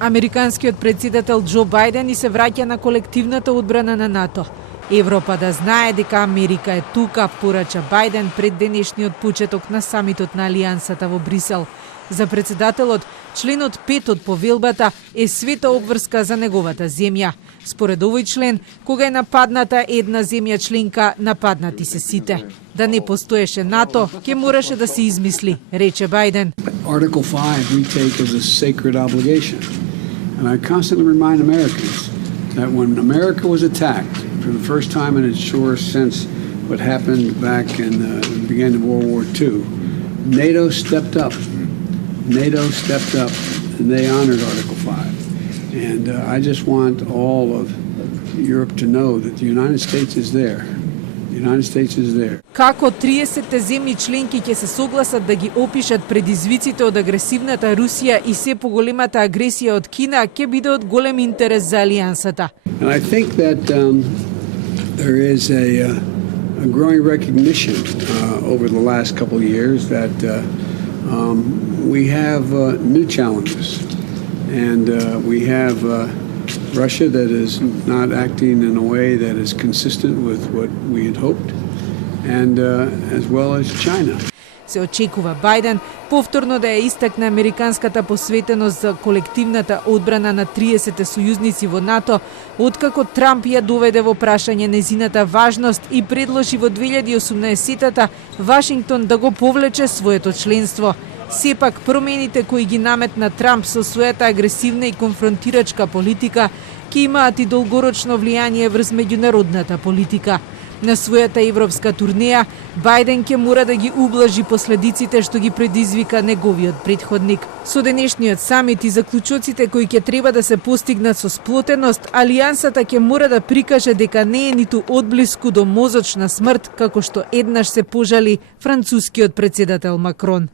Американскиот председател Џо Бајден и се враќа на колективната одбрана на НАТО. Европа да знае дека Америка е тука, порача Бајден пред денешниот почеток на самитот на Алијансата во Брисел. За председателот, членот 5 од повелбата е света обврска за неговата земја. Според овој член, кога е нападната една земја членка, нападнати се сите. Да не постоеше НАТО, ќе мораше да се измисли, рече Бајден. Article 5 we take as a sacred obligation. And I constantly remind Americans that when America was attacked for the first time in its sure sense what happened back in the beginning of World War II, NATO stepped up. NATO stepped up and they honored Article 5. And I just want all of Europe to know that the United States is there. The United States is there. Како 30 земји членки ќе се согласат да ги опишат предизвиците од агресивната Русија и се поголемата агресија од Кина, ќе биде од голем интерес за Алијансата. And I think that there is a growing recognition over the last couple of years that we have new challenges, and we have Russia that is not acting in a way that is consistent with what we had hoped, and as well as China. Се очекува Бајден повторно да ја истакне американската посветеност за колективната одбрана на 30 сојузници во НАТО, откако Трамп ја доведе во прашање незината важност и предложи во 2018-та Вашингтон да го повлече своето членство. Сепак, промените кои ги наметна Трамп со својата агресивна и конфронтирачка политика ќе имаат и долгорочно влијание врз меѓународната политика. На својата европска турнеја, Бајден ќе мора да ги ублажи последиците што ги предизвика неговиот претходник. Со денешниот самит и заклучоците кои ќе треба да се постигнат со сплотеност, Алијансата ќе мора да прикаже дека не е ниту одблиску до мозочна смрт, како што еднаш се пожали францускиот председател Макрон.